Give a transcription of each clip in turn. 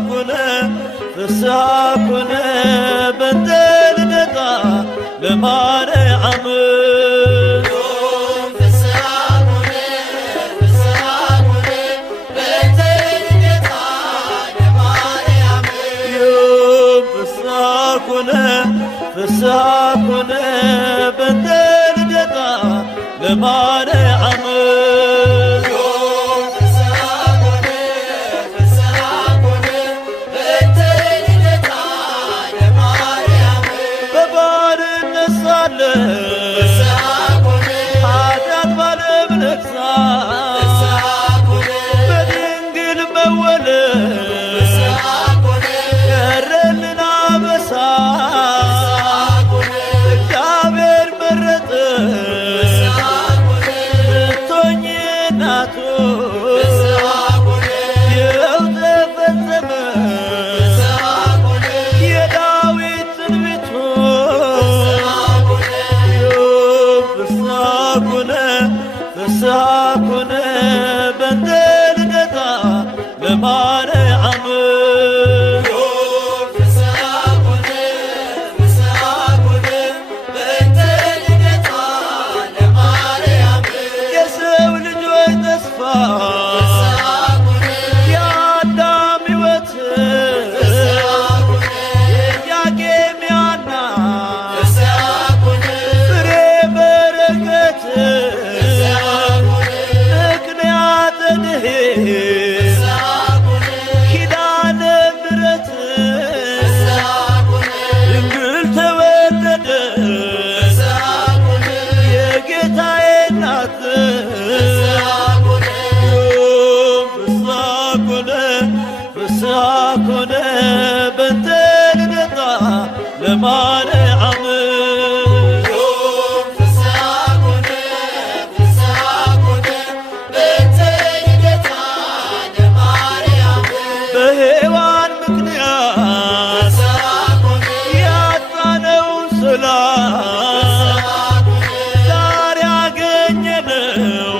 ኮነ ፍስሐ ኮነ በእንተ ልደታ ለማርያም ፍስሐ ኮነ በእንተ ልደታ ለማርያም በባርነት ሳለ ኃጢአት ባለም ነግሣ በድንግል መወለድ ቀረልን አበሳ ፍስሐ ኮነ በእንተ ልደታ ለማርያም የሰው ልጆች ተስፋ የአዳም ሕይወት የኢያቄም የሐና ፍሬ በረከት ኪዳነ ምሕረት ድንግል ተወለደ የጌታዬ እናት ፍስሐ ኮነ በእንተ ልደታ ለማርያም በሔዋን ምክንያት ያጣነውን ሰላም ዛሬ አገኘነው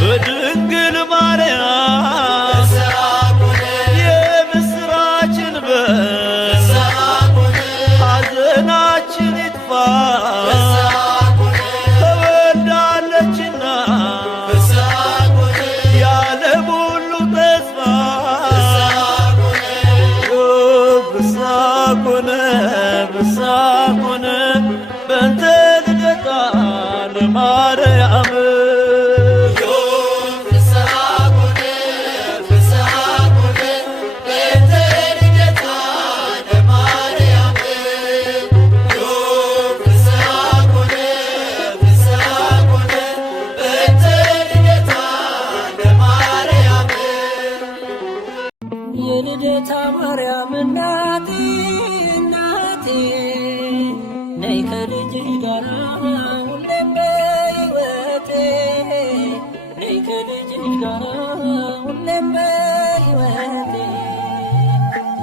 በድንግል ማርያም የምስራችን በር ሐዘናችን ይጥፋ ተወልዳለችና የዓለም ሁሉ ተስፋ ፍስሐ ኮነ በእንተ ልደታ ለማርያም የልደታ ማርያም እናቴ እናቴ ነይ ከልጅሽ ጋር ሁሌም በሕይወቴ ነይ ከልጅሽ ጋር ሁሌም በሕይወቴ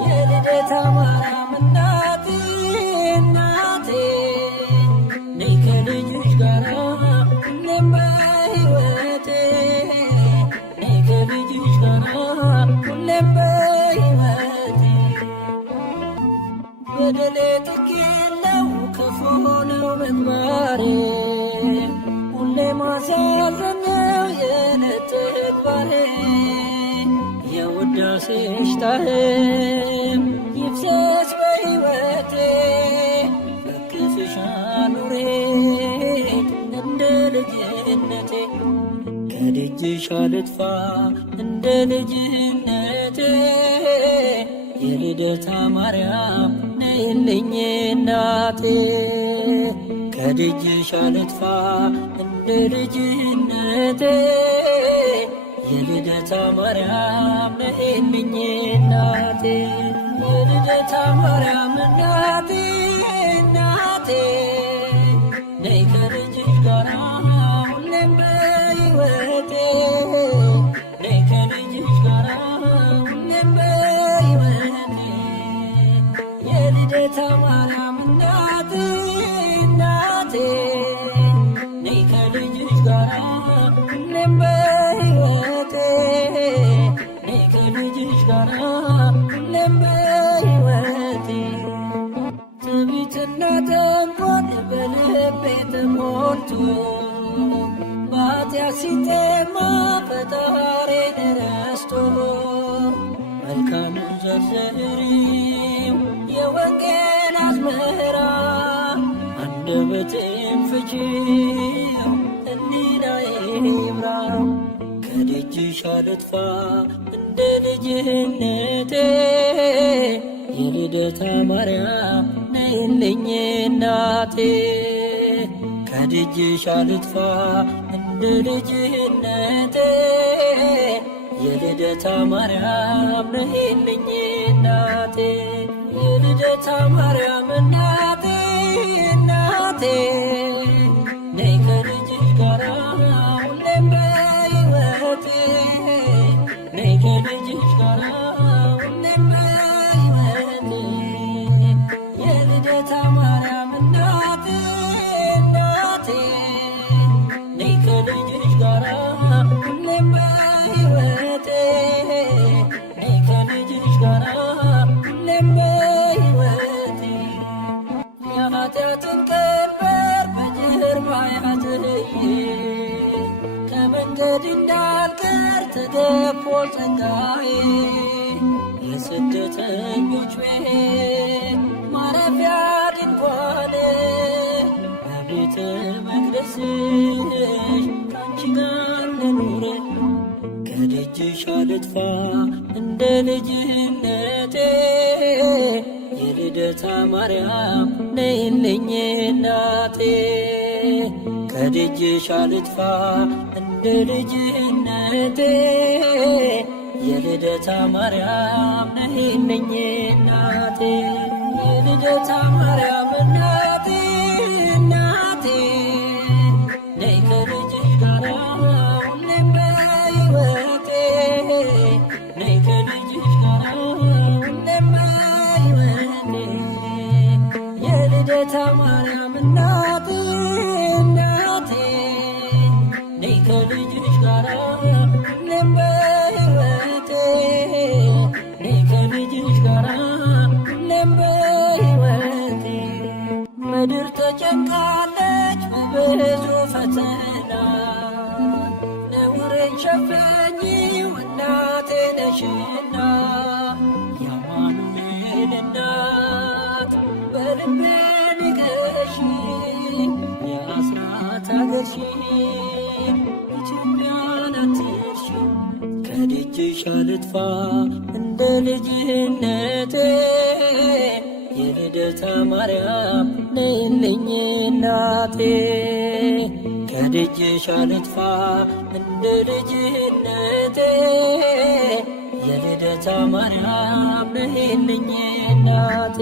የልደታ ማርያም እናቴ እናቴ ነይ ከልጅሽ ጋር ሁሌም በሕይወቴ ነይ ከልጅሽ ጋር ሁሌም በደሌ ጥግ የለው ክፉ ነው ምግባሬ ሁሌ ማሳዘን ነው የዕለት ተግባሬ የውዳሴሽ ጣዕም ይፍሰስ በሕይወቴ በክፍሽ አኑሬኝ እንደ ልጅነቴ ከደጅሽ አልጥፋ እንደ ልጅነቴ የልደታ ማርያም ነይልኝ እናቴ ከደጅሽ አልጥፋ እንደ ልጅነቴ የልደታ ማርያም ነይልኝ እናቴ የልደታ ማርያም እናቴ እናቴ ነይ ከልጅሽ ጋር ሁሌም በሕይወቴ ነይ ከልጅሽ ጋር ሁሌም በሕይወቴ የልደታ ማርያም እናቴ እናቴ ነይ ከልጅሽ ጋር ሁሌም በሕይወቴ ነይ ከልጅሽ ጋራ ሁሌም በሕይወቴ ትዕቢትና ተንኮል በልቤ ተሞልቶ በኃጢአት ሲጠማ ፈጣሪን ረስቶ መልካሙን ዘርዝሪው የወንጌል አዝመራ አንደበቴን ፍቺው ሕሊናዬ ይብራ ከደጅሽ አልጥፋ እንደ ልጅነቴ የልደታ ማርያም ነይልኝ እናቴ ከደጅሽ አልጥፋ እንደ ልጅነቴ የልደታ ማርያም ነይልኝ እናቴ የልደታ ማርያም እናቴ እናቴ ነይ ከልጅሽ ጋራ ሁሌም በሕይወቴ ነይ ከልጅሽ ጋራ ሁሌም በሕይወቴ የልደታ ማርያም እናቴ እናቴ ነይ ከልጅሽ ጋራ ሁሌም በሕይወቴ ነይ ከልጅሽ ጋራ ሁሌም በሕይወቴ የኃጢአትን ቀንበር በጀርባ ያዝዬ ከመንገድ እንዳልቀር ተገፎ ጸጋዬ የስደተኞች ቤት ማረፊያ ድንኳን በቤተ መቅደስሽ ካንቺ ጋር ልኑር ከደጅሽ አልጥፋ እንደ ልጅነቴ የልደታ ማርያም ነይልኝ እናቴ ከደጅሽ አልጥፋ እንደ ልጅነቴ የልደታ ማርያም ነይልኝ እናቴ የልደታ ማርያም እናቴ እናቴ ነይ ከልጅሽ ጋራ ሁሌም በሕይወቴ ነይ ከልጅሽ ጋራ ሁሌም በሕይወቴ የልደታ ማርያም እናቴ እናቴ ነይ ከልጅሽ ጋራ ሁሌም በሕይወቴ ነይ ከልጅሽ ጋራ ሁሌም በሕይወቴ ምድር ተጨንቃለች በብዙ ፈተና ነውሬን ሸፈኚው እናቴ ነሽና የአማኑኤል እናት በልቤ ንገሺ የአስራት አገርሽን ኢትዮጵያን አትርሺ ከደጅሽ አልጥፋ እንደ ልጅነቴ የልደታ ማርያም ነይልኝ እናቴ ከደጅሽ አልጥፋ እንደ ልጅነቴ የልደታ ማርያም ነይልኝ እናቴ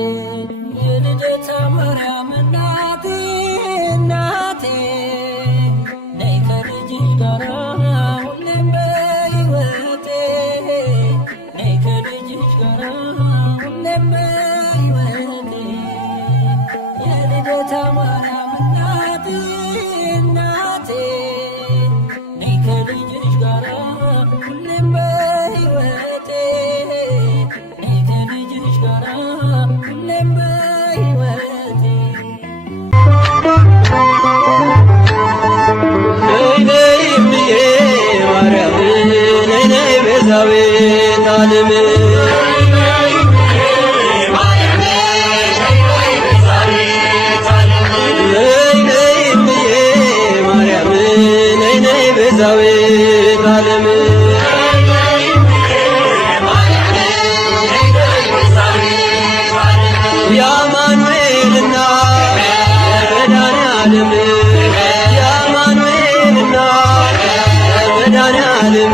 የልደታ ማርያም እናቴ እናቴ ነይ ከልጅሽ ጋራ ሁሌም በሕይወቴ ነይ ከልጅሽ ጋራ ሁሌም በሕይወቴ የልደታ ማርያም እናቴ እናቴ ነይ ከልጅሽ ጋራ ሁሌም በሕይወቴ ነይ ከልጅሽ ጋራ ሁሌም በሕይወቴ ነይ ነይ እምዬ ማርያም ነይ ነይ ቤዛዊተ ዓለም ቤዛዊተ ዓለም የአማኑኤል እናት የመድኃኔዓለም የአማኑኤል እናት የመድኃኔዓለም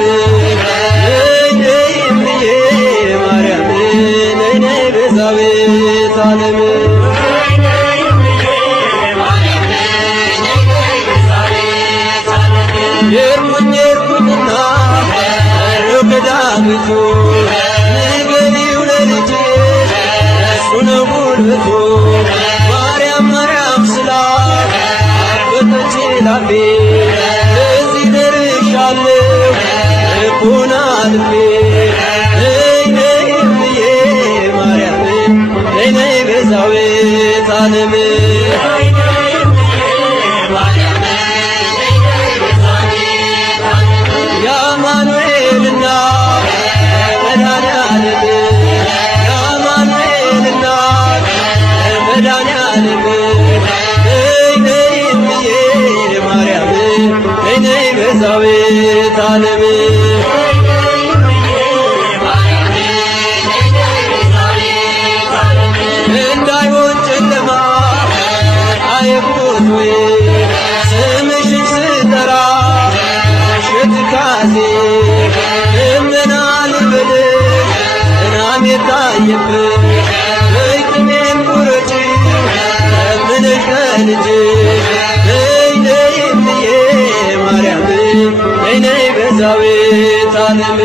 ነይ ነይ እምዬ ማርያም ነይ ነይ ቤዛዊተ ዓለም የርኩኝና ርክዳግቱ ንገሪው ለልጅሽ እሱ ነው ጉልበቱ ማርያም ማርያም ስላት አበጠች ላፌ እዚህ ደርሻለሁ ልቦና ልቤ ዓለም የአማኑኤል እናት መድኃኔዓለም የአማኑኤል እናት መድኃኔዓለም ነይ ነይ እምዬ ማርያም ነይ ነይ ቤዛዊተ ዓለም እንዳይሆን ጨለማ አይሁን ወይ ስምሽን ስጠራ ሽትካዜ እምና ልበልሽ እናም የታየብሽ በቅሜን ቁረጪ ለምንሽ ከልጅሽ ነይ ነይ እምዬ ማርያም ነይ ነይ ቤዛዊተ ዓለም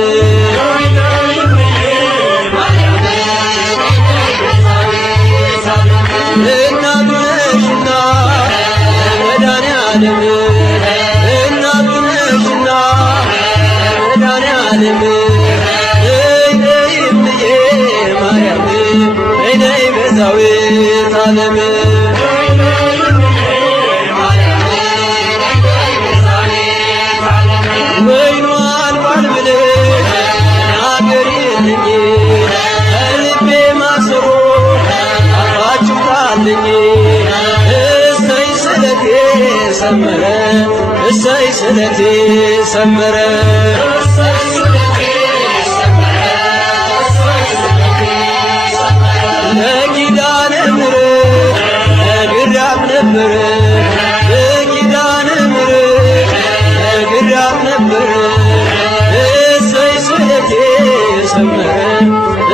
እናቱ ነሽና መድኃኔዓለም እናቱ ነሽና መድኃኔዓለም ነይ ነይ እምዬ ማርያም ነይ ነይ ቤዛዊተ ዓለም ወይኑ አልቋል ብለሽ ተናገሪልኝ ከልቤ ማሰሮ አፋችሁታልኝ እሰይ ስለቴ ሰመረ እሰይ ስለቴ ሰመረ ለኪዳነ ምሕረት ነግሬያት ነበረ ለኪዳነ ምሕረት ነግሬያት ነበረ እሰይ ስለቴ ሰመረ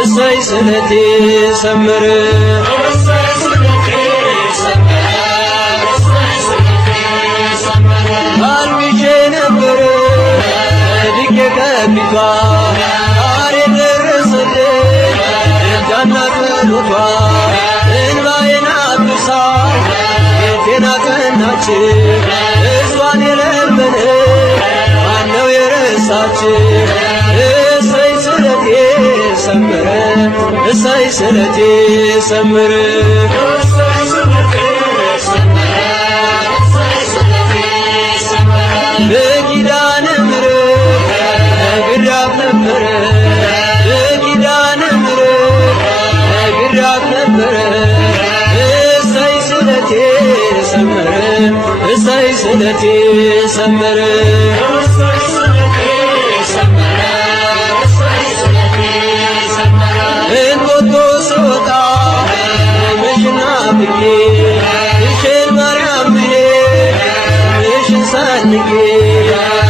እሰይ ስለቴ ሰመረ አልቅሼ ነበረ ወድቄ ከፊቷ ዛሬ ደረሰልኝ እጃና ጸሎቷ እንባዬን አብሳ ቤቴን አቀናች እሷን የለመነ ማነው የረሳች እሰይ ስለቴ ሰመረ እሰይ ስለቴ ሰመረ በኪዳነ ምሕረት ነግሬያት ነበረ በኪዳነ ምሕረት ነግሬያት ነበረ እሰይ ስለቴ ሰመረ እሰይ ስለቴ ሰመረ እንጦጦ ስወጣ ምሽና ብዬ እሽን ማርያም ብዬ ምሽን ሰንቄ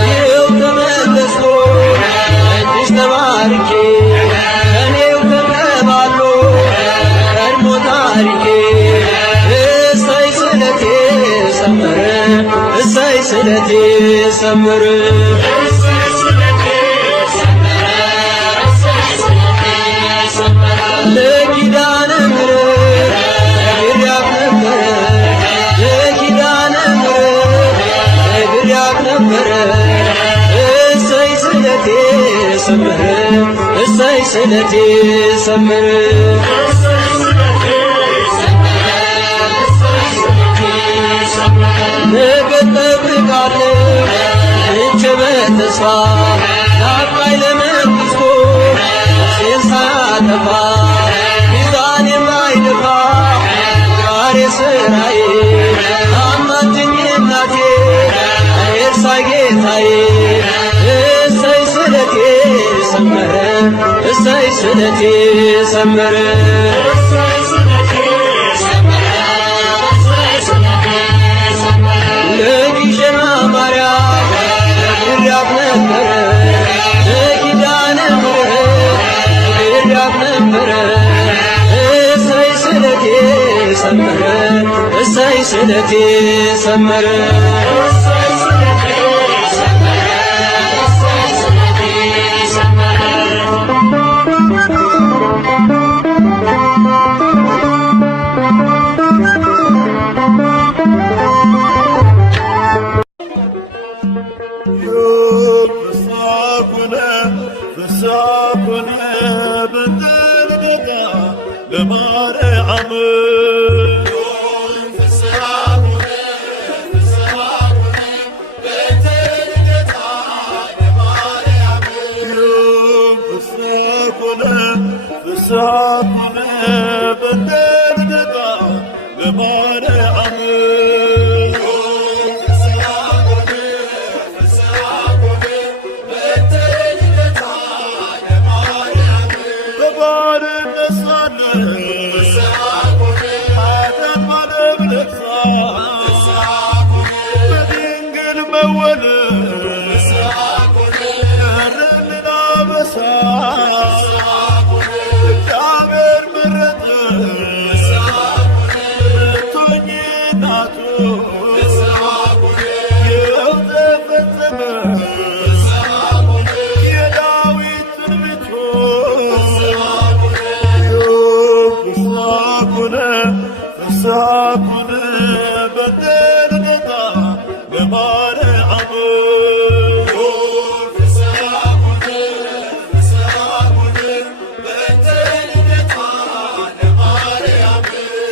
ይኸው ተመለስኩ እጅሽ ተባርኬ ከኔው ተቀባሎ ቀድሞ ታሪኬ እሰይ ስለቴ ሰመረ እሰይ ስለቴ ሰመረ ለኪዳነ ምሕረት ነግሬያት ነበረ ለኪዳነ ምሕረት ነግሬያት ነበረ እሰይ ስለቴ ሰመረ እሰይ ስለቴ ሰመረ ነገ እጠብቃለሁ እንቼ በተስፋ ናፍቃኝ ለመንግሥቱ ነፍሴን ሳያጠፋ ሚዛን የማይደፋ ዛሬ ስራዬ አማልጅኝ እናቴ አይርሳኝ ጌታዬ እሰይ ስለቴ ሰመረ እሰይ ስለቴ ሰመረ ለግሸና ማርያም ነግሬያት ነበረ ለኪዳነ ምሕረት ነግሬያት ነበረ እሰይ ስለቴ ሰመረ እሰይ ስለቴ ሰመረ ለማርያም ፍስሐ ኮነ በተልደታ ለማርያም በባርነት ሳለን ኃጢአት ባለም ለቅሳ በድንግል መወለድ ቀረልን አበሳ እግዚአብሔር መረጠሽ ልትሆኚ እናቱ ይኸው ተፈጸመ የዳዊት ትንቢቱ ፍስሐ ኮነ በተልደታ ለማርያም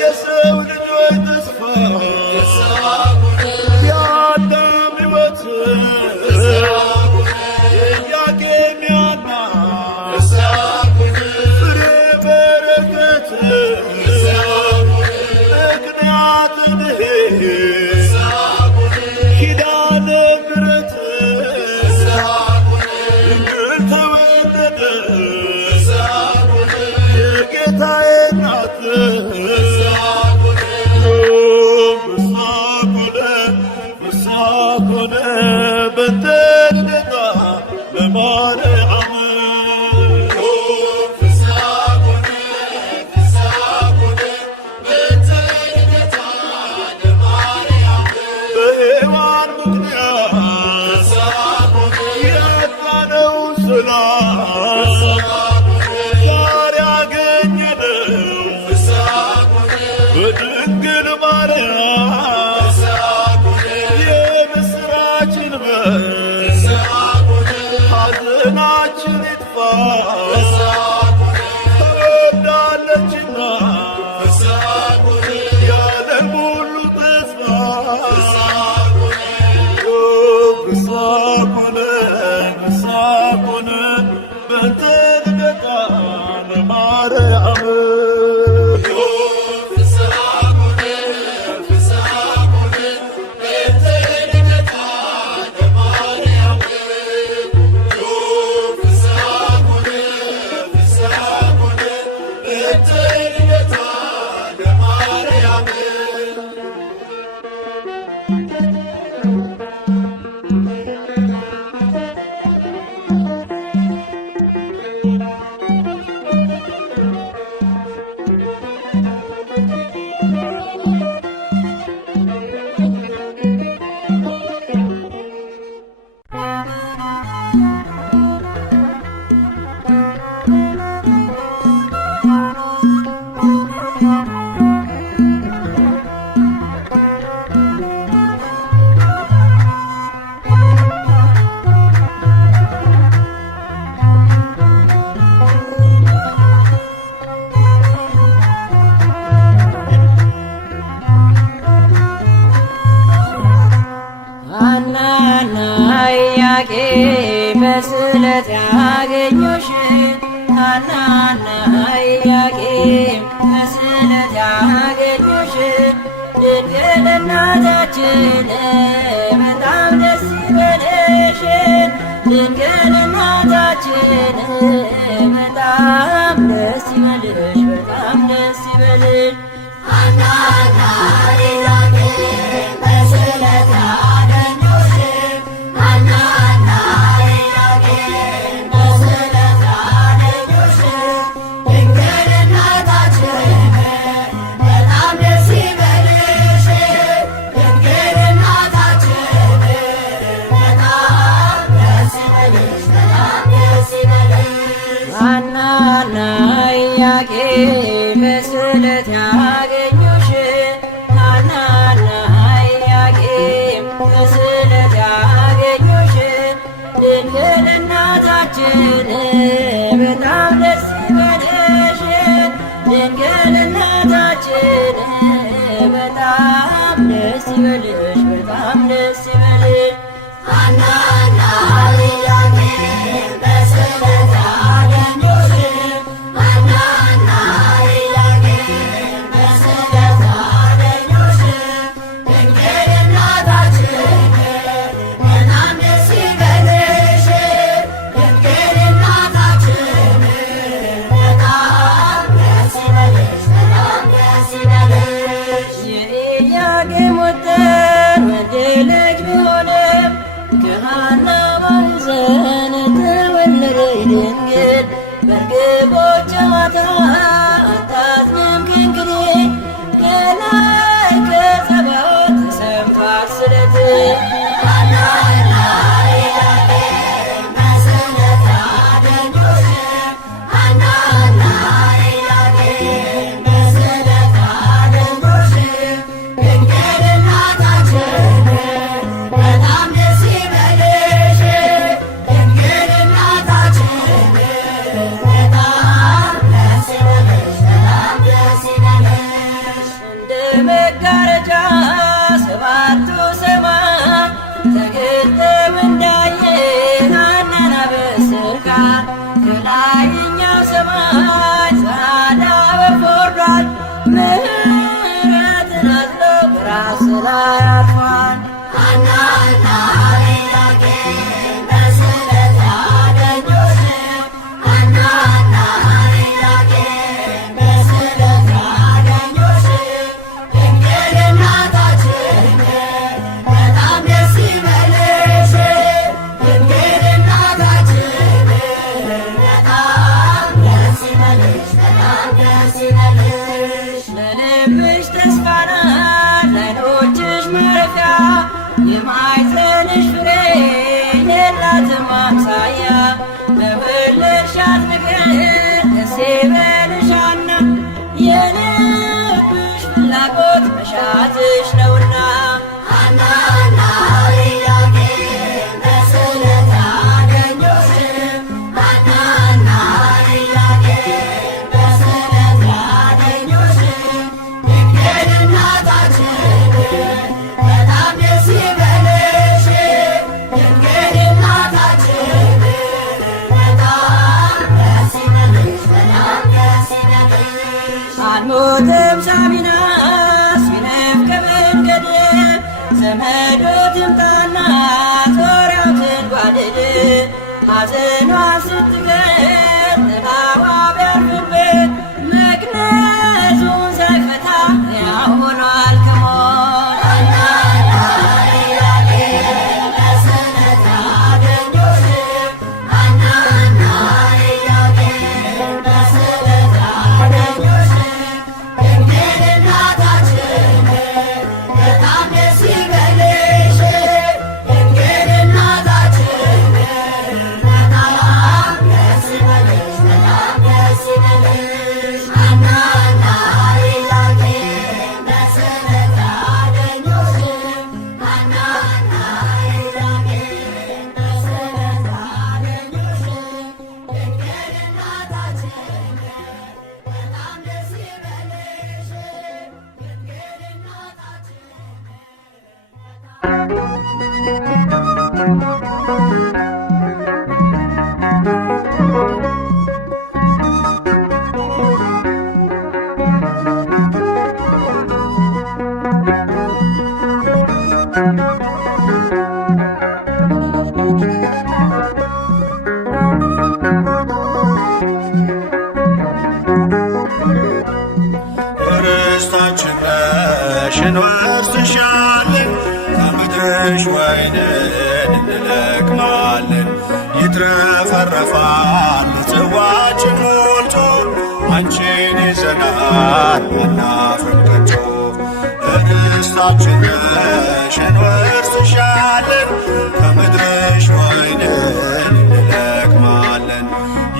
የሰው ልጆች ተስፋ የአዳም ሕይወት የኢያቄም ያና ፍሬ በረከት ምክንያት ድኅነት ኪዳነ ምሕረት ድንግል ተወለደ የጌታዬ እናት ፍስሐ ኮነ በተልደታ ለማርያም በሔዋን ምክንያት ያጣነው ሰላም ዛሬ አገኘነው በድንግል ማርያም የምስራችን በር ሐዘናችን ይጥፋ ተወልዳለችና የዓለም ሁሉ ተስፋ ፍስሐ ኮነ በተልደታ ለማርያም ሐናና ኢያቄም በስዕለት ያገኙሽ ሐናና ኢያቄም በስዕለት ያገኙሽ ድንግል እናታችን በጣም ደስ ይበልሽ ድንግል እናታችን በጣም ደስ ይበልሽ በጣም ደስ ይበልሽ ሐናና ኢያቄም በስዕለት ያገኙሽ ሐናና ኢያቄም በስዕለት ያገኙሽ ድንግል እናታችን በጣም ደስ ይበልሽ ድንግል እናታችን በጣም ደስ ይበልሽ በጣም ደስ ይበልሽ ሐናና ኢያቄም በስዕለት ያገኙሽ ሐናና ኢያቄም በስዕለት ያገኙሽ ድንግል እናታችን በጣም ደስ ይበልሽ ድንግል እናታችን በጣም ደስ ይበልሽ በጣም ደስ ይበልሽ ሐናና ኢያቄም በስዕለት ያገኙሽ ሐናና በልቦች ጨዋታ አታዝንም ከእንግዴ ከላይ ከጸባዖት ተሰምቷል ስለት መጋረጃ ሰባቱ ሰማይ ተገልጠው እንዳየ ሐናን አበሰርካት ከላይኛው ሰማይ ጸዓዳ ወፍ ወርዷል ምሕረትን አዝሎ በራስ ላይ አርፏል። ለልብሽ ተስፋ ናት ለዓይኖችሽ ማረፊያ የማኅፀንሽ ፍሬ የላትም አምሳያ በወለድሻት ነገር ደስ ይበልሽ ሐና የልብሽ ፍላጎት መሻትሽ ነውና አልሞትም ሳሚናስ ቢነፍቅ መንገድ ዘመዶ ትምጣና ዙሪያው ትንጓደድ ሐዘኗን ስትገልጥ እባቧ ቢያርፍበት መግነዙን ሳይፈታ ሕያው ሆኗል ከሞት ርስታችን ነሽ እንወርስሻለን ከምድርሽ ወይንን እንለቅማለን ይትረፈረፋል ጽዋችን ሞልቶ አንቺን ይዘናል አናፍርም ከቶ ርስታችን ነሽ እንወርስሻለን ከምድርሽ ወይንን እንለቅማለን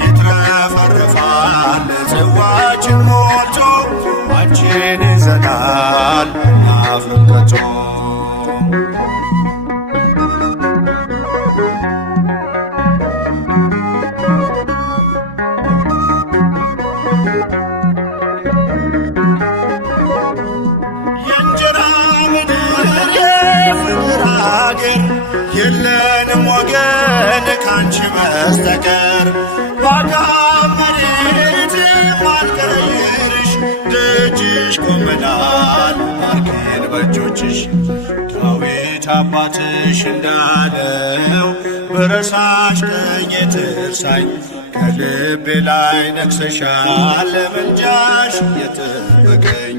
ይትረፈረፋል ጽዋችን ሞልቶ አንቺን ይዘናል አናፍርም ከቶ የእንጀራ ምድር የፍቅር አገር የለንም ወገን ካንቺ በስተቀር ባዳም መሬት ማልቀይርሽ ደጅሽ ቆመናል ባርኪን በእጆችሽ ዳዊት አባትሽ እንዳለው በረሳሽ ቀኝ ትርሳኝ ከልቤ ላይ ነግሰሻል ለምልጃሽ የጠበቀኝ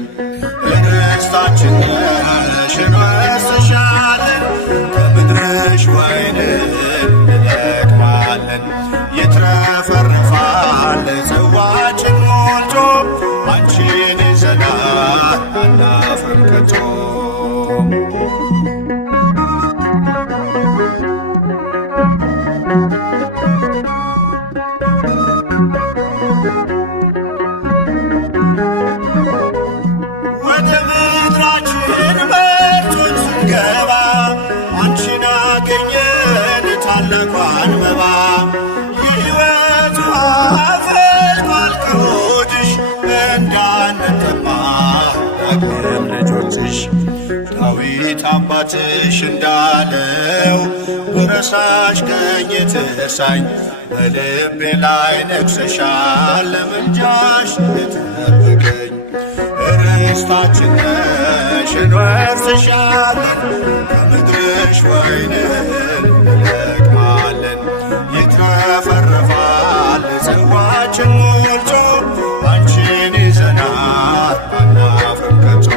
ርስታችን ነሽ እንወርስሻለን ከምድርሽ ወይንን እንለቅማለን ይትረፈረፋል ጽዋ ልጅሽ ዳዊት አባትሽ እንዳለው ብረሳሽ ቀኝ ትርሳኝ በልቤ ላይ ነግሰሻል ለምልጃሽ የጠበቀኝ ርስታችን ነሽ እንወርስሻለን ከምድርሽ ወይንን እንለቅማለን ይትረፈረፋል ጽዋችን ሞልቶ አንቺን ይዘናል አናፍርም ከቶ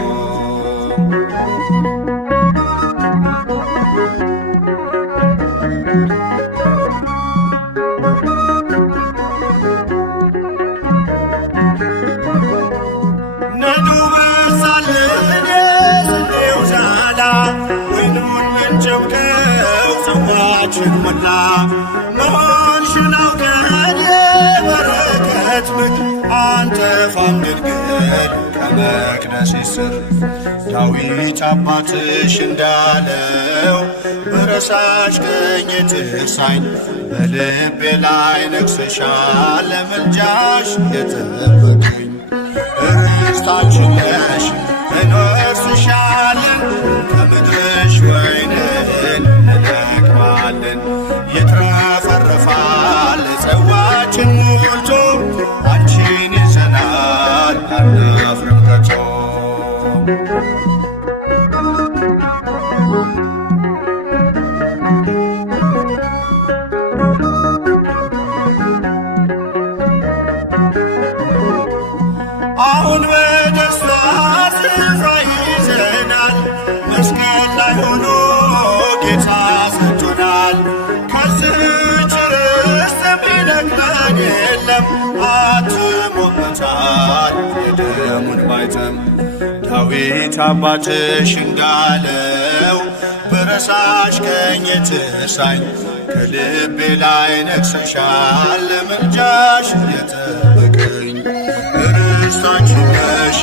ጽዋችን ሞላ መሆንሽን አውቀን የበረከት ምድር አንጠፋም ድንግል ከመቅደስሽ ስር ዳዊት አባትሽ እንዳለው ብረሳሽ ቀኝ ትርሳኝ በልቤ ላይ ነግሰሻል ለምልጃሽ የጠበቀኝ ርስታችን ነሽ እንወርስሻለን ከምድርሽ ወይንን እንለቅማለን ይትረፈረፋል ጽዋችን ሞልቶ አንቺን ይዘናል አናፍርም ከቶ አሁን በደስታ ስፍራ ይዘናል መስቀል ላይ ሆኖ ጌታ ሰጥቶናል ከዚህች ርስት የሚነቅለን የለም አትሞበታል የደሙን ማኅተም ዳዊት አባትሽ እንዳለው ብረሳሽ ቀኝ ትርሳኝ ከልቤ ላይ ነግሰሻል ለምልጃሽ የጠበቀኝ ርስታችን ነሽ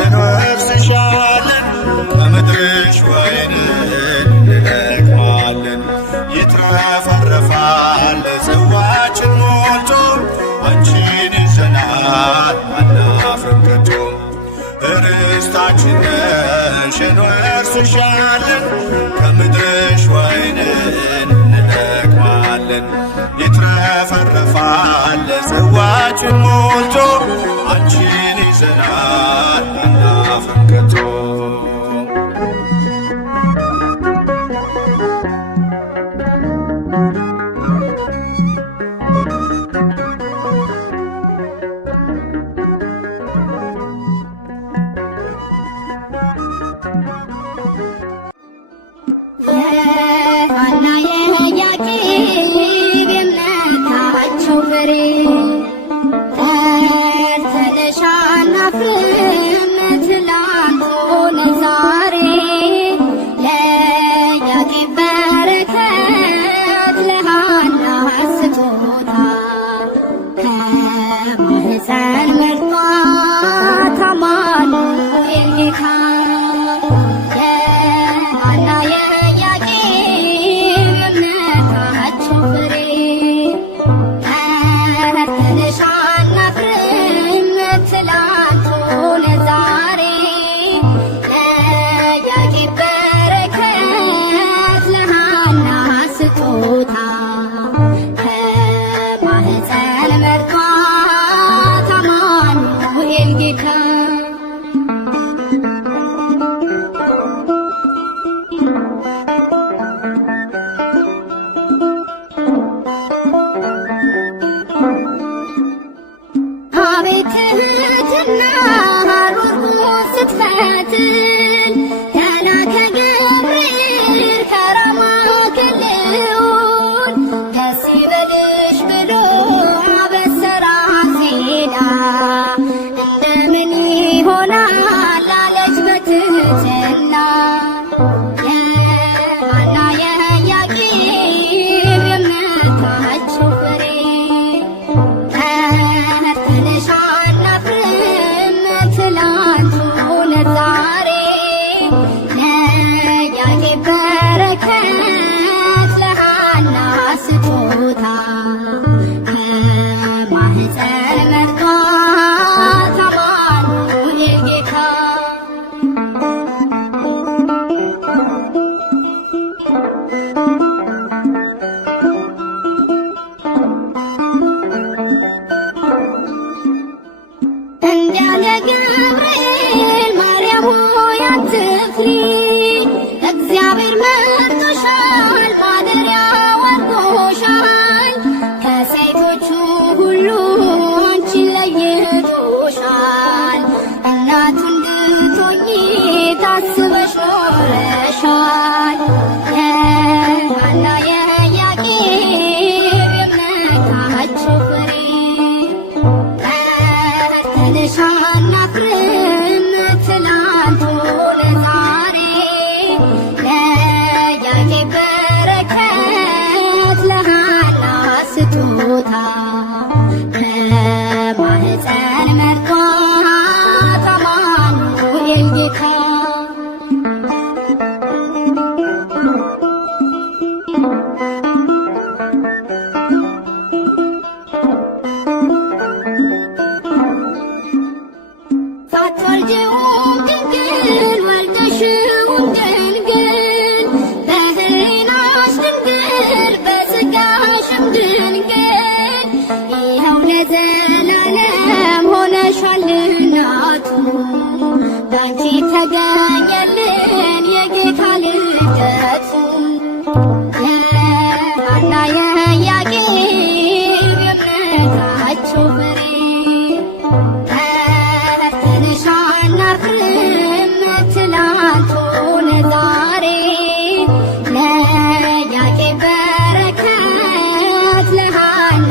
እንወርስሻለን ከምድርሽ ወይንን እንለቅማለን ይትረፈረፋል ጽዋችን ሞልቶ አንቺን ይዘናል አናፍርም ከቶ ርስታችን ነሽ እንወርስሻለን ከምድርሽ ወይንን እንለቅማለን ይትረፈረፋል ጽዋችን ሞልቶ አንቺን ይዘናል አናፍርም ከቶ የሐና የኢያቄም የእምነታቸው ፍሬ ተርተነሽ አናፍርም ትላንት ሆነ ዛሬ ለኢያቄም በረከት ለሐና ስጦታ ከማኅፀን መርጧት አማኑኤል ጌታ የሐና የኢያቄም የእምነታቸው ፍሬ ተርተነሽ አናፍርም ትላንት ሆነ ዛሬ ለኢያቄም በረከት ለሐና ስጦታ ከማኅፀን መርጧት አማኑኤል ጌታ አቤት ትሕትና ሩሩህ ስትፈትን ገና ከገብርኤል ከራማ ክልል ደስ ይበልሽ ብሎ አበሰራት ዜና እንደምን ይሆናል አለች በትሕትና የሐና የኢያቄም የእምነታቸው ፍሬ ተርተነሽ አናፍርም ትላንት ሆነ ዛሬ ለኢያቄም በረከት ለሐና ስጦታ ከማኅፀን መርጧት እንዳለ ገብርኤል ማርያም ሆይ አትፍሪ፣ እግዚአብሔር መርጦሻል፣ ማደሪያው አድርጎሻል። ከሴቶቹ ሁሉ አንቺን ለይቶሻል። እናቱ እንድትሆኚ ታስበሽ ኖረሻል። የሐና የኢያቄም የእምነታቸው ፍሬ ተነሽ አናፍርም ትላንቱን ዛሬ ለኢያቄም በረከት ለሐና ስጦታ ከማኅፀን መርጧት አማኑኤል ጌታ ሳትወልጂውም ድንግል ወልደሽውም ድንግል በሕሊናሽ ድንግል በሥጋሽም ድንግል ይኸው ለዘላለም ሆነሻል እናቱ ባንቺ ተገኘልን የጌታ ልደቱ የሐና የኢያቄም የእምነታቸው ፍሬ ተነሽ አናፍርም ትላንቱን ዛሬ ለኢያቄም በረከት ለሐና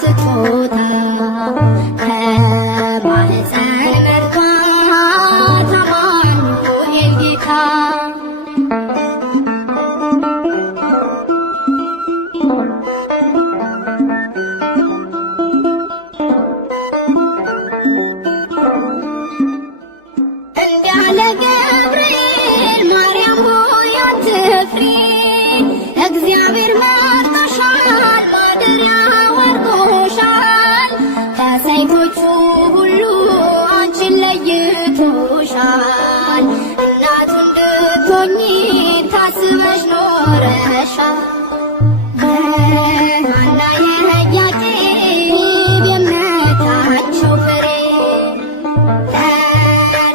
ስጦታ ከማኅፀን መርጧት አማኑኤል ጌታ እንዳለ ገብርኤል ማርያም ሆይ አትፍሪ፣ እግዚአብሔር መርጦሻል፣ ማደሪያው አድርጎሻል። ከሴቶቹ ሁሉ አንቺን ለይቶሻል። እናቱ እንድትሆኚ ታስበሽ ኖረሻል። የሐና የኢያቄም የእምነታቸው ፍሬ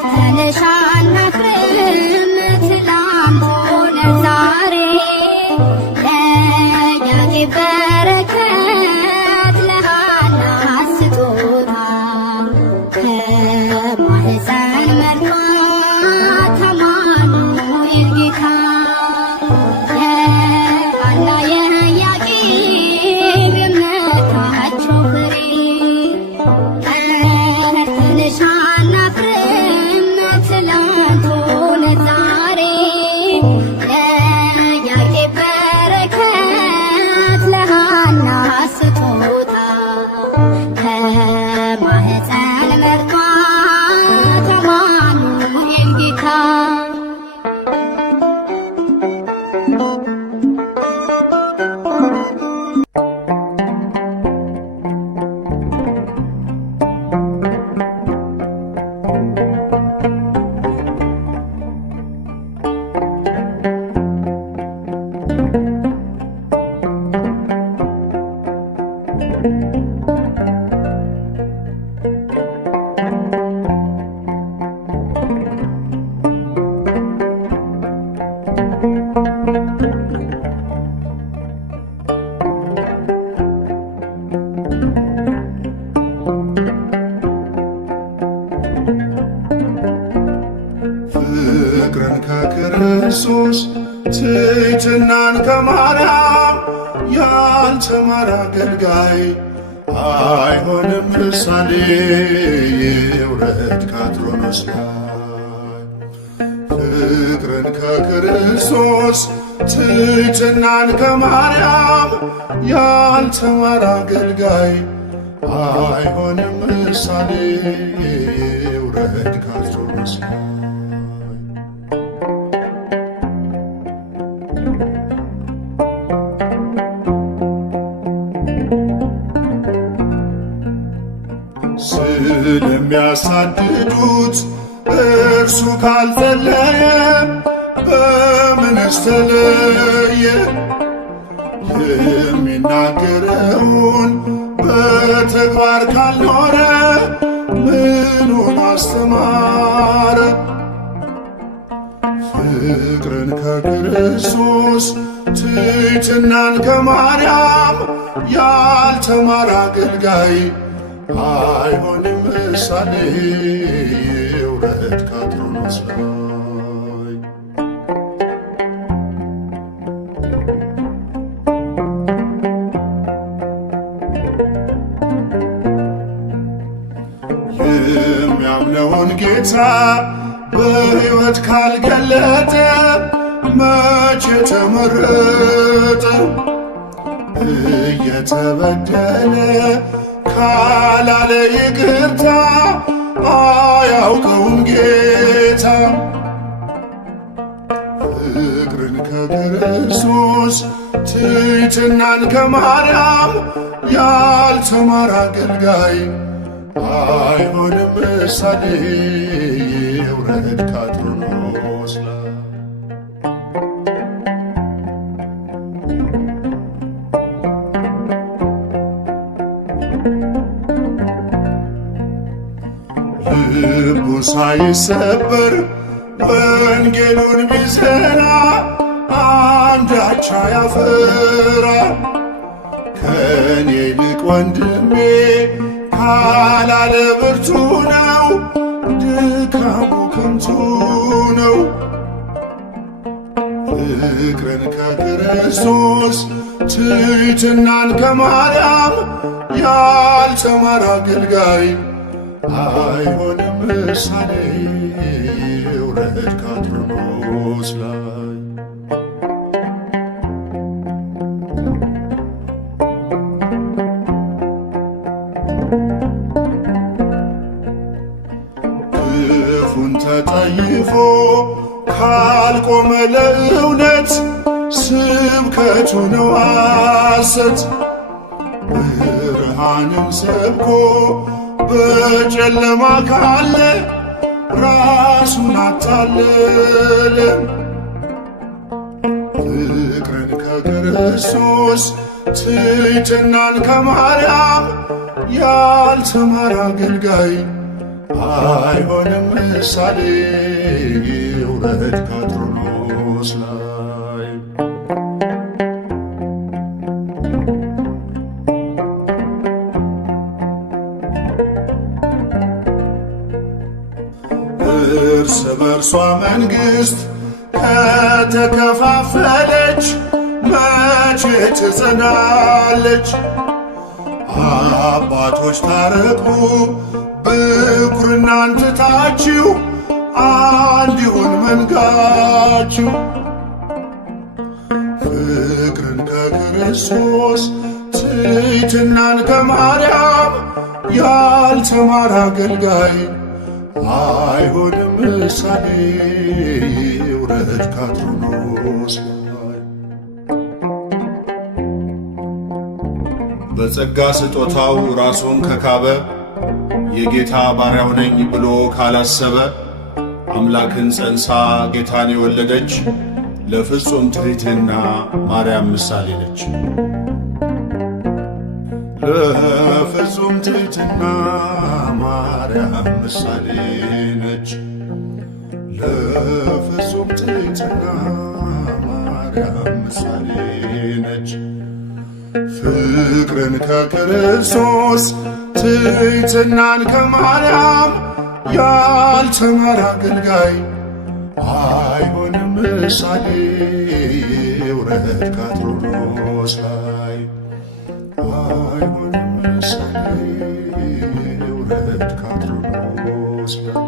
ተነሽ አናፍርም ትላንቱን ዛሬ ለኢያቄም በረከት ለሐና ስጦታ ከማኅፀን መርጧት አማኑኤል ጌታ የሐና የኢያቄም የእምነታቸው ፍሬ ተነሽ አናፍርም ትላንቱን ዛሬ ለኢያቄም በረከት ለሐና ስጦታ ከማኅፀን መርጧት አማኑኤል ጌታ ፍቅርን ከክርስቶስ ትሕትናን ከማርያም ያልተማረ አገልጋይ አይሆንም ምሳሌ ይውረድ ከአትሮኖስ ላይ። ፍቅርን ከክርስቶስ ትሕትናን ከማርያም ያልተማረ አገልጋይ አይሆንም ምሳሌ ይውረድ ከአትሮኖስ ላይ። ስለሚያሳድዱት እርሱ ካልጸለየ በምንስ ተለየ? የሚናገረውን በተግባር ካልኖረ ምኑን አስተማረ። ፍቅርን ከክርስቶስ ትሕትናን ከማርያም ያልተማረ አገልጋይ አይሆንም ምሳሌ ይውረድ ከአትሮኖስ ላይ። የሚያምነውን ጌታ በሕይወት ካልገለጠ መቼ ተመረጠ? እየተበደለ ካላለ ይቅርታ አያውቀውም ጌታ። ፍቅርን ከክርስቶስ ትሕትናን ከማርያም ያልተማረ አገልጋይ አይሆንም ምሳሌ ይውረድ ከአትሮኖስ ላይ። ልቡ ሳይሰበር ወንጌሉን ቢዘራ አንዳች አያፈራ። ከኔ ይልቅ ወንድሜ ካላለ ብርቱ ነው፣ ድካሙ ከንቱ ነው። ፍቅርን ከክርስቶስ ትሕትናን ከማርያም ያልተማረ አገልጋይ አይሆንም ምሳሌ ይውረድ ከአትሮኖስ ላይ። ክፉን ተጠይፎ ካልቆመ ለእውነት ስብከቱ ነው ሐሰት። ብርሃንን ሰብኮ በጨለማ ካለ ራሱን አታለለ። ፍቅርን ከክርስቶስ ትሕትናን ከማርያም ያልተማረ አገልጋይ አይሆንም ምሳሌ ይውረድ ከአትሮኖስ ላይ። እርስ በርሷ መንግሥት ከተከፋፈለች መቼ ትጸናለች? አባቶች ታረቁ ብኩርናን ትታችሁ አንድ ይሁን መንጋችሁ። ፍቅርን ከክርስቶስ ትሕትናን ከማርያም ያልተማረ አገልጋይ አይሆንም ምሳሌ ይውረድ ከአትሮኖስ ላይ። በጸጋ ስጦታው ራሱን ከካበ የጌታ ባሪያው ነኝ ብሎ ካላሰበ አምላክን ጸንሳ ጌታን የወለደች ለፍጹም ትሕትና ማርያም ምሳሌ ነች። ለፍጹም ትሕትና ማርያም ምሳሌ ነች። ለፍጹም ትሕትና ማርያም ምሳሌ ነች። ፍቅርን ከክርስቶስ ትሕትናን ከማርያም ያልተማረ አገልጋይ አይሆንም ምሳሌ ይውረድ ከአትሮኖስ ላይ። አይሆንም ምሳሌ ይውረድ ከአትሮኖስ ላይ።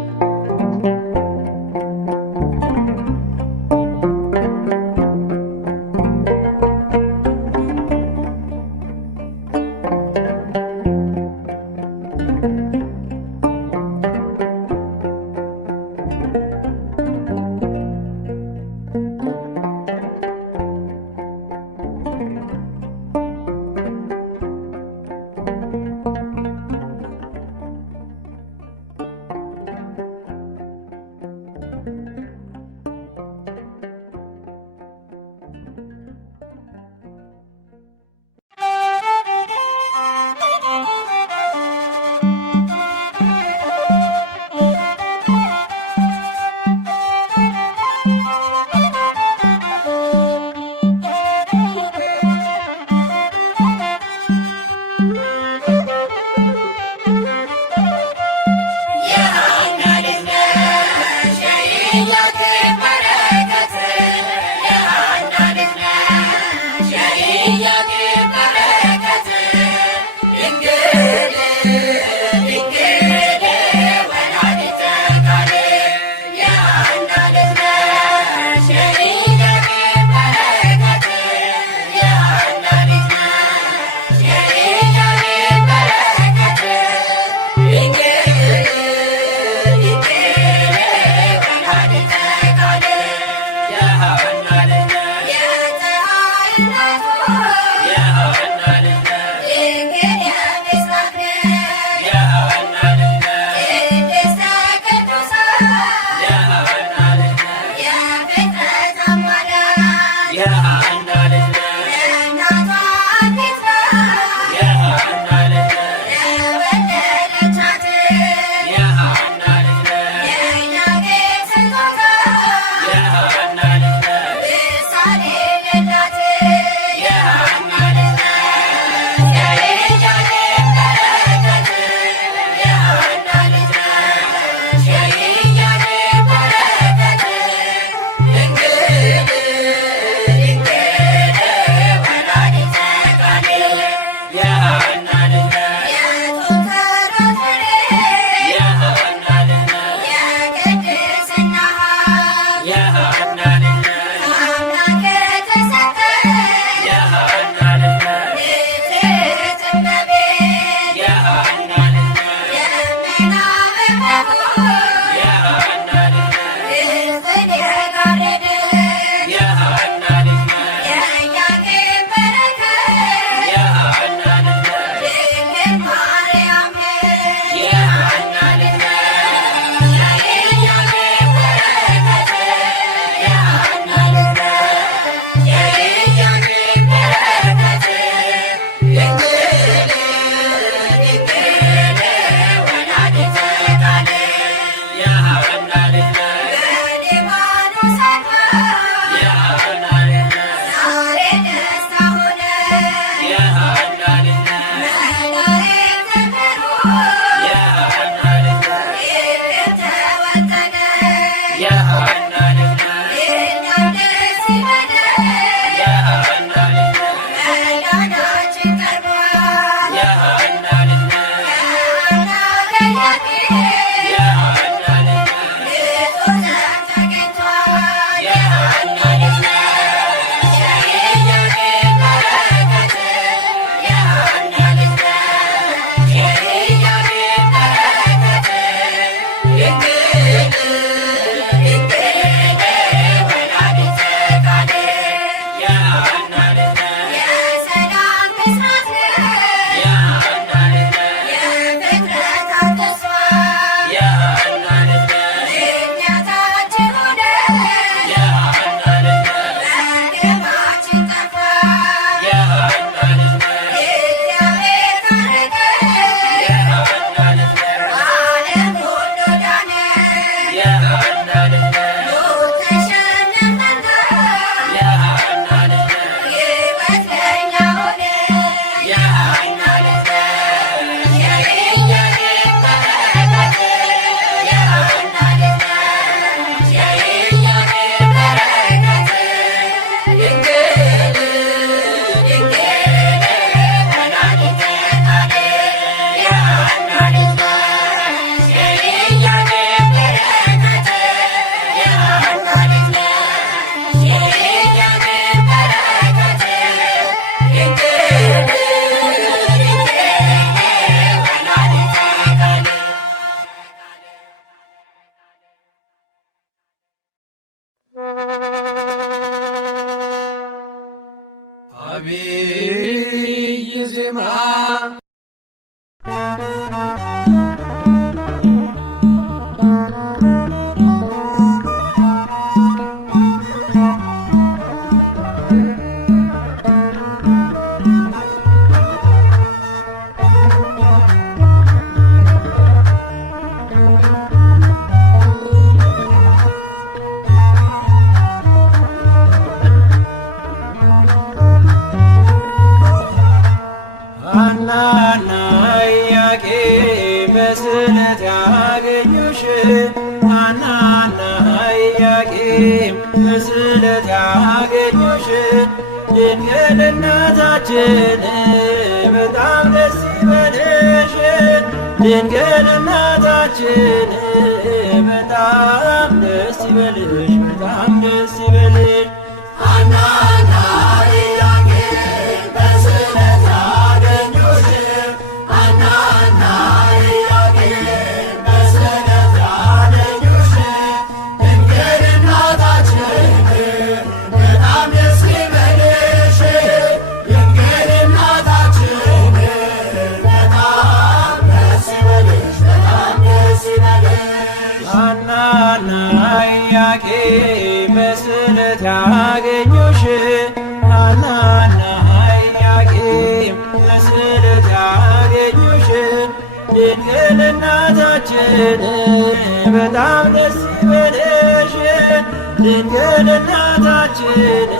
አብይ ዜማ ሐናና ኢያቄም በስዕለት ያገኙሽ ሐናና ኢያቄም በስዕለት ያገኙሽ ድንግል እናታችን በጣም ደስ ይበልሽ ድንግል እናታችን በጣም ደስ ይበልሽ በጣም ደስ ይበልሽ ሐናና ኢያቄም በስዕለት ያገኙሽ ሐናና ኢያቄም በስዕለት ያገኙሽ ድንግል እናታችን በጣም ደስ ይበልሽ ድንግል እናታችን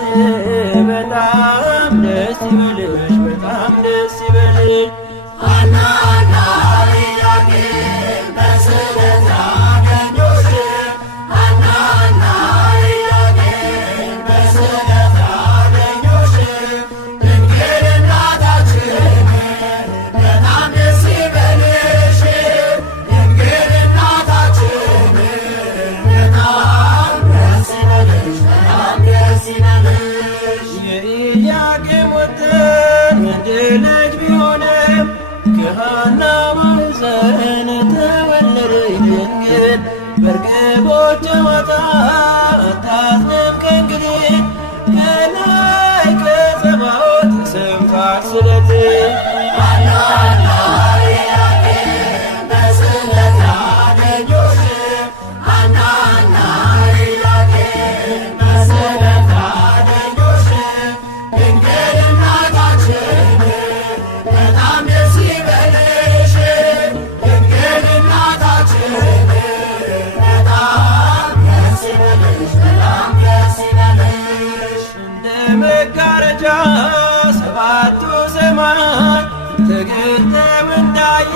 በጣም ደስ ይበልሽ በጣም ደስ ይበልሽ ሐናና ኢያቄም በስዕለት ያገኙሽ የኢያቄም ወጥን ወንድ ልጅ ቢሆንም በርግቦች ጨዋታ አታዝንም ከእንግዲህ ከላይ ከጸባዖት ተሰምቷል ስለት መጋረጃ ሰባቱ ሰማይ ተገልጠው እንዳየ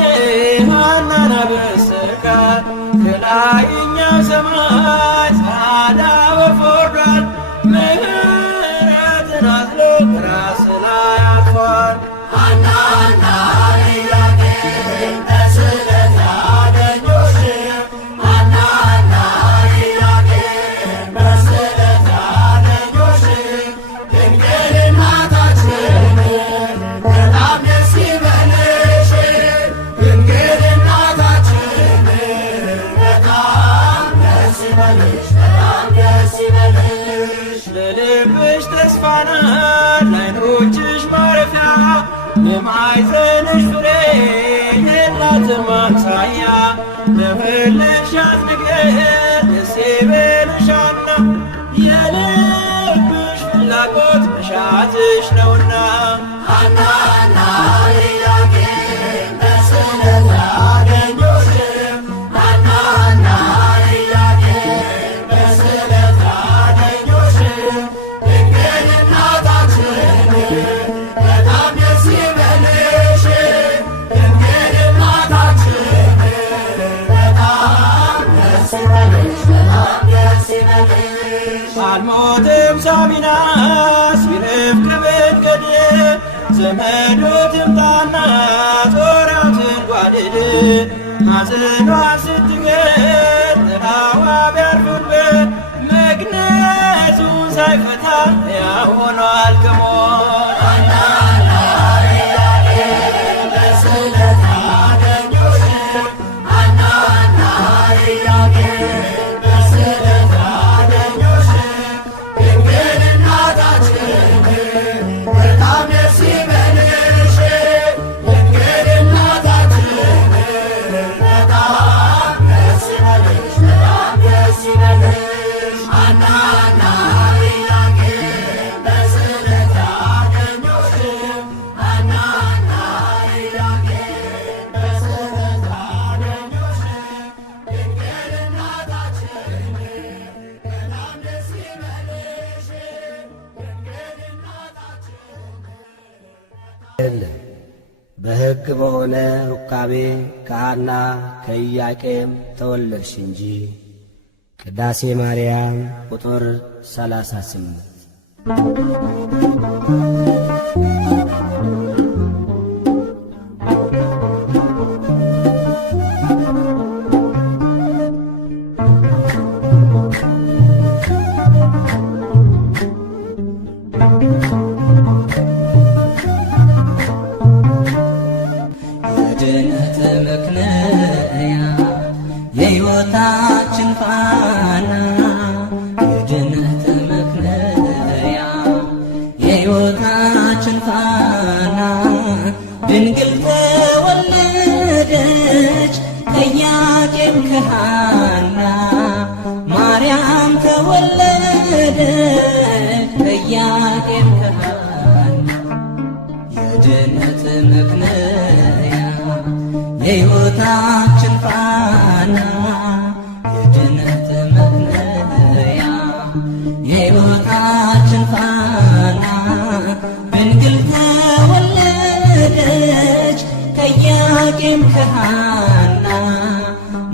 ሐናን አበሰራት። ከላይኛው ሰማይ ጻዕዳ ወፍ ወርዷል፣ ምሕረትን አዝሎ በራስ ላይ አርፏል። ሐናና ኢያቄም በስለት አገኙሽ፣ ሐናና ኢያቄም በስለት አገኙሽ። ድንግል እናታችን በጣም ደስ ይበልሽ፣ ድንግል እናታችን በጣም ደስ ይበልሽ፣ በጣም ደስ ይበልሽ። ለልብሽ ተስፋ ናት ለዓይኖችሽ ማረፊያ፣ የማኅፀንሽ ፍሬ የላትም አምሳያ። ለወለድሻት ነገር ደስ ይበልሻልና የልብሽ ፍላጎት መሻትሽ ነውና። ሐናና ኢያቄም በስለት አገኙሽ፣ ሐናና ኢያቄም በስለት አገኙሽ። ድንግል እናታችን በጣም ደስ ይበልሽ፣ ድንግል እናታችን በጣም ደስ ይበልሽ፣ በጣም ደስ ይበልሽ። አልሞትም ሳሚናስ ቢረፍቅ መንገድ፣ ዘመዱ ትምጣና ዞራው ትንጓደድ። ሐዘኗ ስትገል ጥላዋ ቢያርፍበት፣ መግነዙን ሳይፈታ ሕያው ሆኗል ከሞት። ሐናና ኢያቄም በስለት አገኙሽ፣ ሐናና ኢያቄም በስለት አገኙሽ። ድንግል እናታችን በጣም ደስ ይበልሽ፣ ድንግል እናታችን በጣም ደስ ይበልሽ፣ በጣም ደስ ይበልሽ። ሐናና ኢያቄም በስለት አገኙሽ፣ ሐናና ኢያቄም በስለት አገኙሽ። ድንግል እናታችን በጣም ደስ ይበልሽ፣ ድንግል እናታችን በሕግ በሆነ ሩካቤ ከሐና ከኢያቄም ተወለድሽ እንጂ። ቅዳሴ ማርያም ቁጥር 38 የድነት ምክንያት የሕይወታችን ፋና፣ የድነት ምክንያት የሕይወታችን ፋና። ድንግል ተወለደች ከኢያቄም ከሐና፣ ማርያም ተወለደች ከኢያቄም ከሐና። የድነት ምክንያት የሕይወታችን ፋና፣ የድነት ምክንያት የሕይወታችን ፋና። ድንግል ተወለደች ከኢያቄም ከሐና፣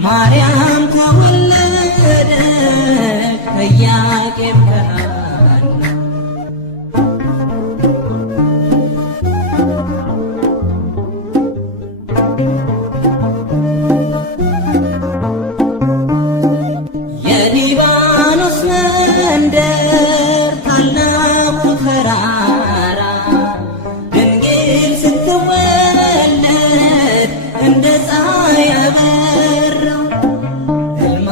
ማርያም ተወለደች ከኢያቄም ከሐና። የሊባኖስ መንደር ታላቁ ተራራ፣ ድንግል ስትወለድ እንደ ፀሐይ አበራው። ሕልማ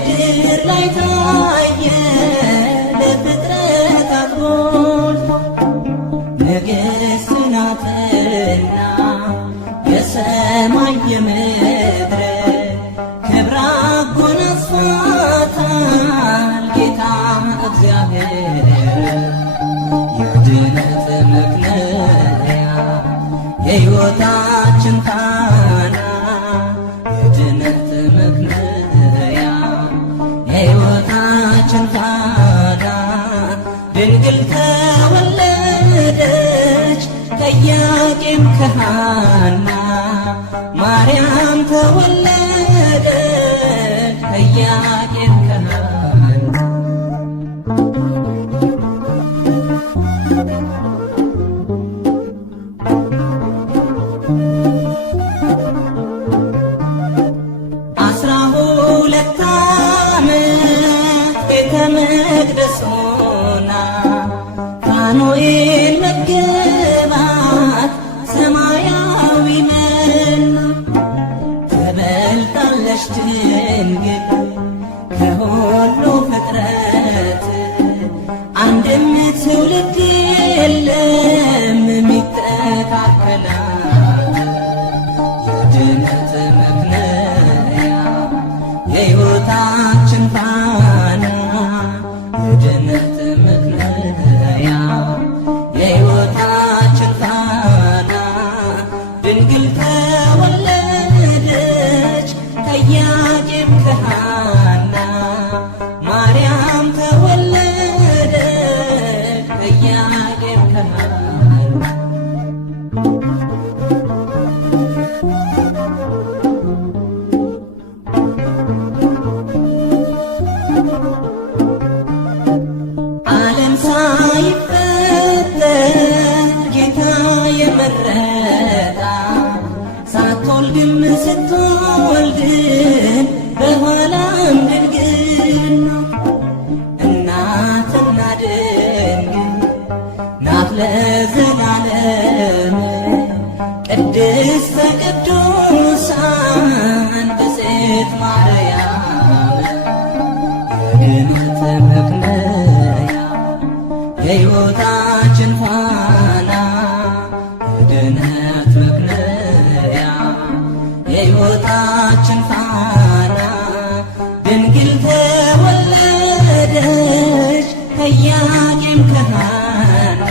በምድር ላይ ታየ ለፍጥረታት ሞልቶ ንግሥት ናትና የሰማይ የምድር ክብር አጎናጽፏታል ጌታ እግዚአብሔር። የድነት መክለያ የሕይወታችን ፋና የድነት መክለያ የሕይወታችን ፋና ድንግል ተወለደች ከኢያቄም ከሐና ማርያም ተወለደች ከኢያቄም ከሐና አስራ ሁለት ዓመት ቤተ መቅደስ ሆና ፋኑኤል መገባት ሰማያዊ መና ትበልጣለች ድንግል ከሁሉ ፍጥረት አንድም ትውልድ የለም የሚተካከላት የድነት መክለያ የሕይወታችን ፋና የድነት መክለያ የሕይወታችን ፋና ድንግል ተወለደች ከኢያቄም ከሐና ማርያም ተወለደች ከኢያቄም ከሐና ዓለም ሳይፈጠር ጌታ የመረጣ ሳትወልድም ስትወልድን በኋላም ድንግልና እናትና ድንግል ናት ለዘላለም ቅድስተ ቅዱሳን ብፅዕት ማርያም የድነት መክለያ የሕይወታችን ፋና የድነት መክለያ የሕይወታችን ፋና ድንግል ተወለደች ከኢያቄም ከሐና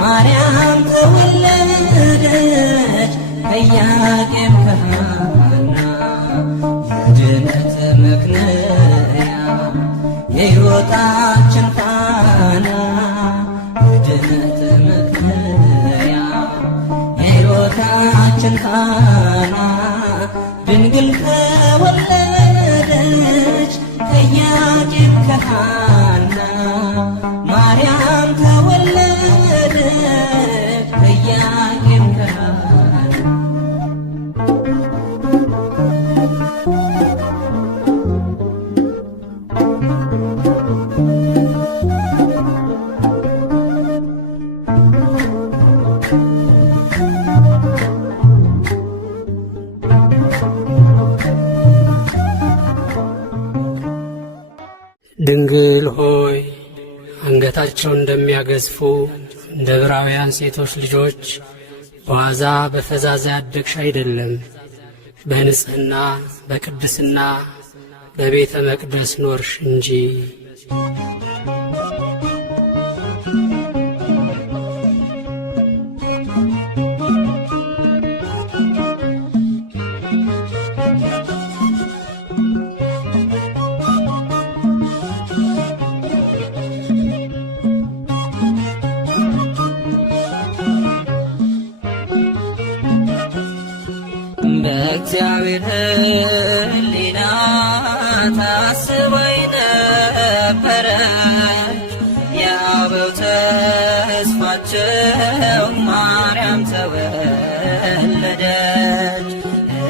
ማርያም ተወለደች ከኢያቄም ከሐና የድነት መክለያ የሕይወታችን ፋና የድነት መክለያ የሕይወታችን ፋና ድንግል ተወለደች ከኢያቄም ከሐና ማርያም ተወለደች ከኢያቄም ከሐና ድንግል ሆይ አንገታቸው እንደሚያገዝፉ እንደ ዕብራውያን ሴቶች ልጆች በዋዛ በፈዛዛ ያደግሽ አይደለም። በንጽሕና በቅድስና በቤተ መቅደስ ኖርሽ እንጂ። በእግዚአብሔር ሕሊና ታስበኝ ነበረች የአበው ተስፋቸው ማርያም ተወለደች።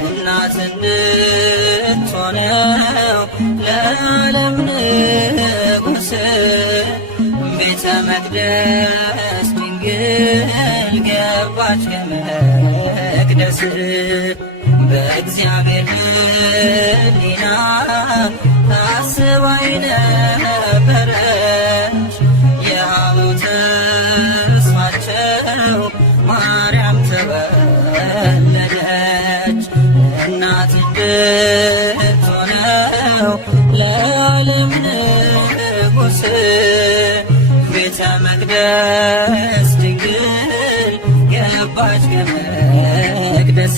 እናት እንድትሆነው ለዓለም ንጉሥ ቤተ መቅደስ ድንግል ገባች ከመቅደስ። በእግዚአብሔር ሕሊና ለዓለም ንጉሥ ቤተ መቅደስ ድንግል ገባች ከመቅደስ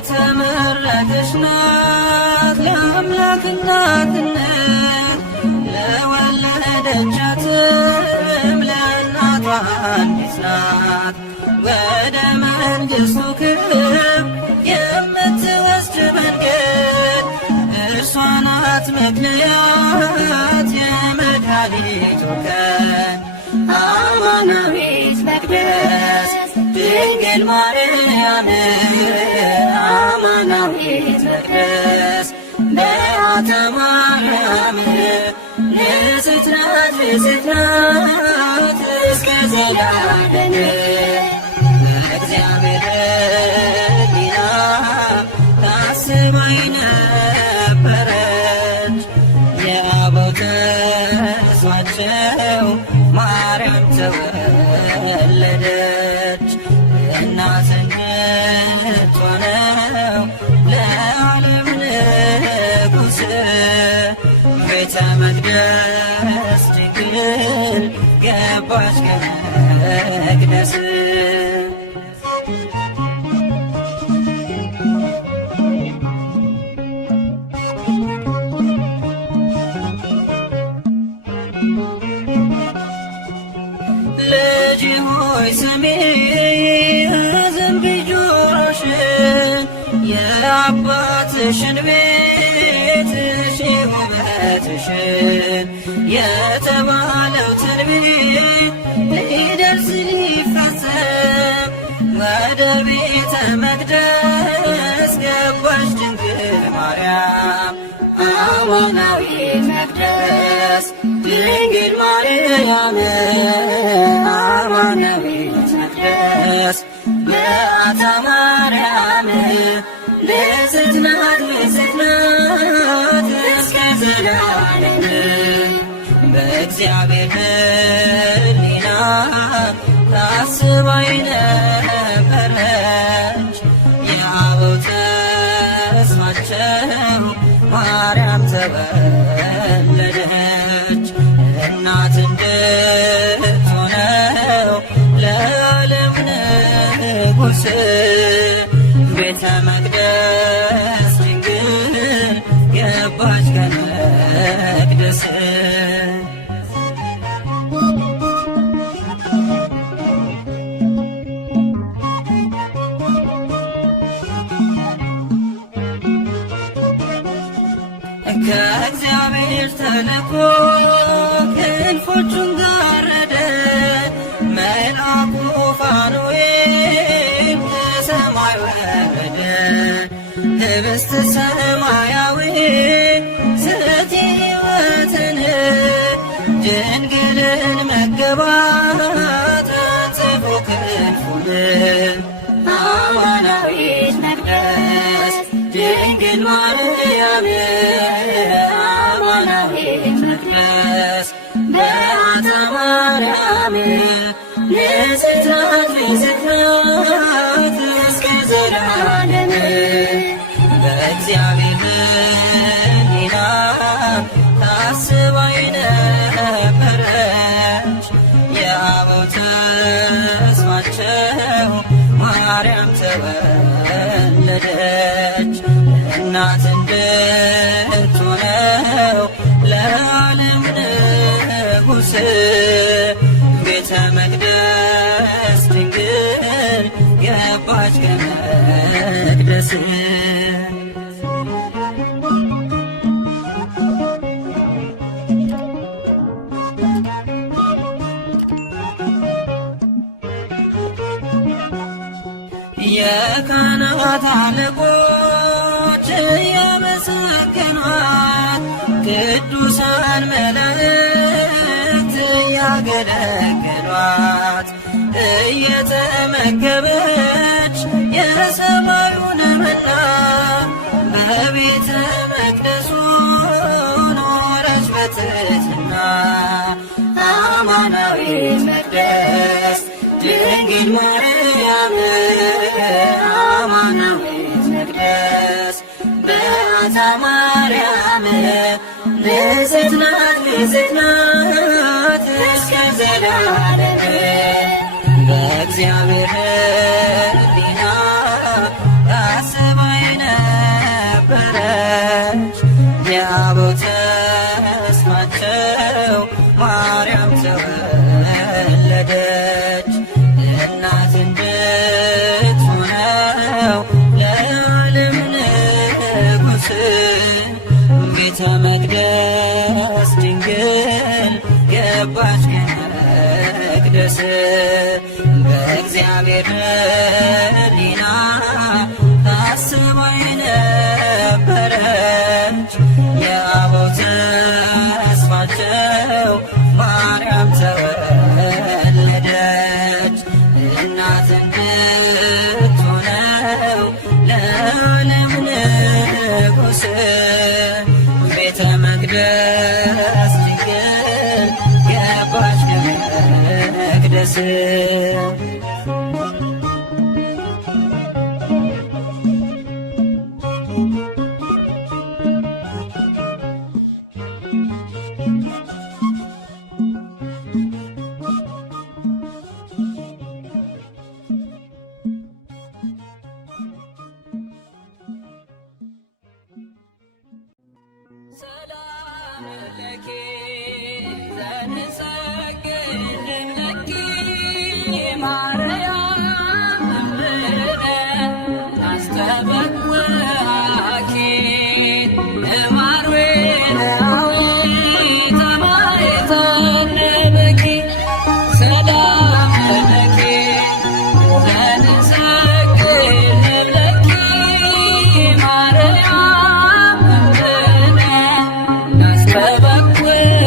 የተመረጠች ናት ለአምላክ እናትነት ለወለደቻትም ለእናቷ አንዲት ናት። ወደ መንግሥቱ ክብር የምትወስድ መንገድ እርሷ ናት ምክንያት የመድኃኒቱ ቀን አማናዊት መቅደስ ድንግል ማርያም አማናዊት መቅደስ በዓታ ማርያም ንጽሕት ናት ንጽሕት ናት እስከ ዘላለም በእግዚአብሔር ሕሊና ታስባ ነበረች የአበው ተስፋቸው ማርያም ተወለደች። እናትነት ሆነው ለዓለም ንጉሥ ቤተ መቅደስ ድንግል ገባች ከመቅደስ ልጅ ሆይ ስሚ አዘንብዪ ጆሮሽን የአባትሽን ቤት እሺ ውበትሽን የተባለው ትንቢት ሊደርስ ሊፈጸም ወደ ቤተ መቅደስ ገባች ድንግል ማርያም አማናዊት መቅደስ ድንግል ማርያም አማናዊት መቅደስ በዓታ ማርያም ንጽሕት ናት ንጽሕት ናት እስከ ዘላለም በእግዚአብሔር ሕሊና ታስባ ነበረች የአበው ተስፋቸው ማርያም ተወለደች። እናት እንድትሆነው ለዓለም ንጉሥ ቤተ መቅደስ ድንግል ገባች ከመቅደስ ከእግዚአብሔር ተልኮ ክንፎቹን ጋረደ መልአኩ ፋኑኤል ከሰማይ ወረደ። ኅብስተ ሰማያዊ ስእቲ ሕይወትን ድንግልን መገባት ጽፎ ክንፉን አማናዊት መቅደስ ድንግል ማርያም አማናዊት መቅደስ በዓታ ማርያም ንጽሕት ናት ንጽሕት ናት እስከ ዘላለም በእግዚአብሔር ሕሊና ታስባ ነበረች የአበው ተስፋቸው ማርያም ተወለደች። እናት እንድትሆነው ለዓለም ንጉሥ ቤተ መቅደስ ድንግል ገባች ከመቅደስ የካህናት አለቆች እያመሰገኗት ቅዱሳን መላእክት እያገለገሏት እየተመገበች የሰማዩን መና በቤተ መቅደሱ ኖረች በትሕትና ድንግል ማርያም አማናዊት መቅደስ በዓታ ማርያም ንጽሕት ናት ንጽሕት ናት እስከ ዘላለም በእግዚአብሔር ሕሊና ታስባ የነበረች የአበው ተስፋቸው ማርያም ተወለደች። እናት እንድትሆነው ለዓለም ንጉሥ ቤተ መቅደስ ድንግል ገባች ከመቅደስ በእግዚአብሔር ሕሊና ታስባ የነበረች የአበው ተስፋቸው ማርያም ተወለደች። እናት እንድትሆነው ለዓለም ንጉሥ ቤተ መቅደስ ድንግል ገባች ከመቅደስ ሰላም ለኪ ዘንሰግድ ለኪ ማርያም እምነ አስተበኩዓኪ እማኑኤላዊ ተማይተነበኪ ሰላም ለኪ ዘንሰግድ ለኪ ማርያም እምነ አስተበኩዓኪ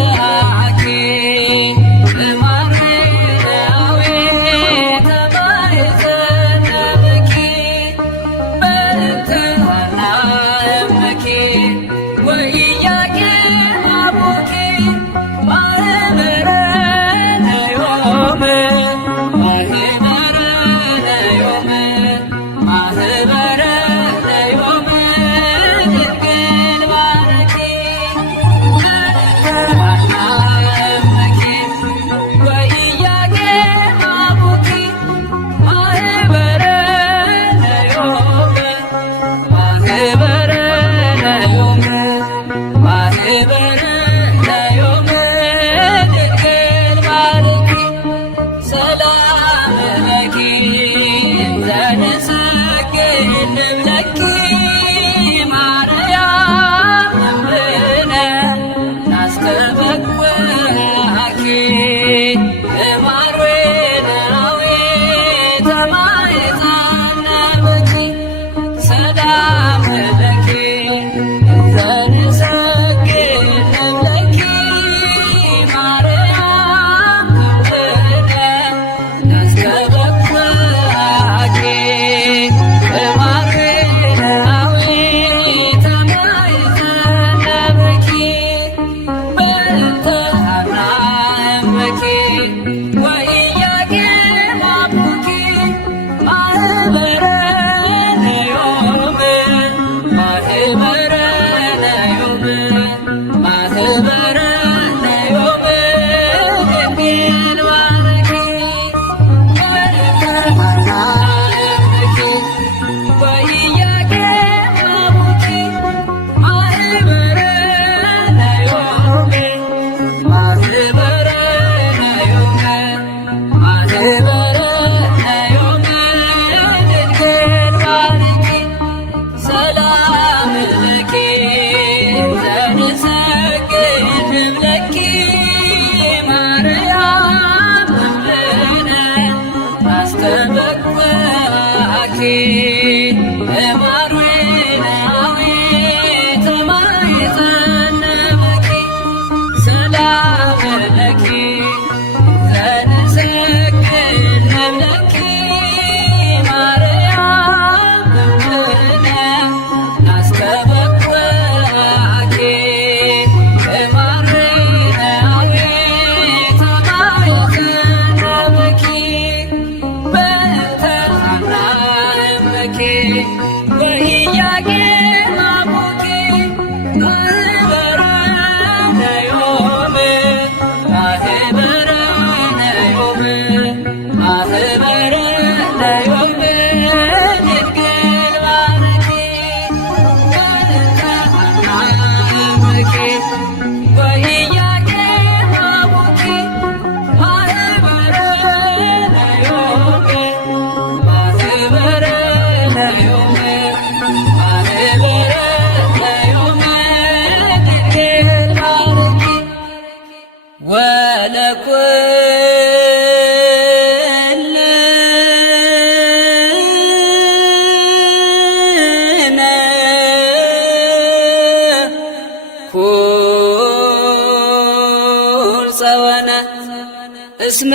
እስመ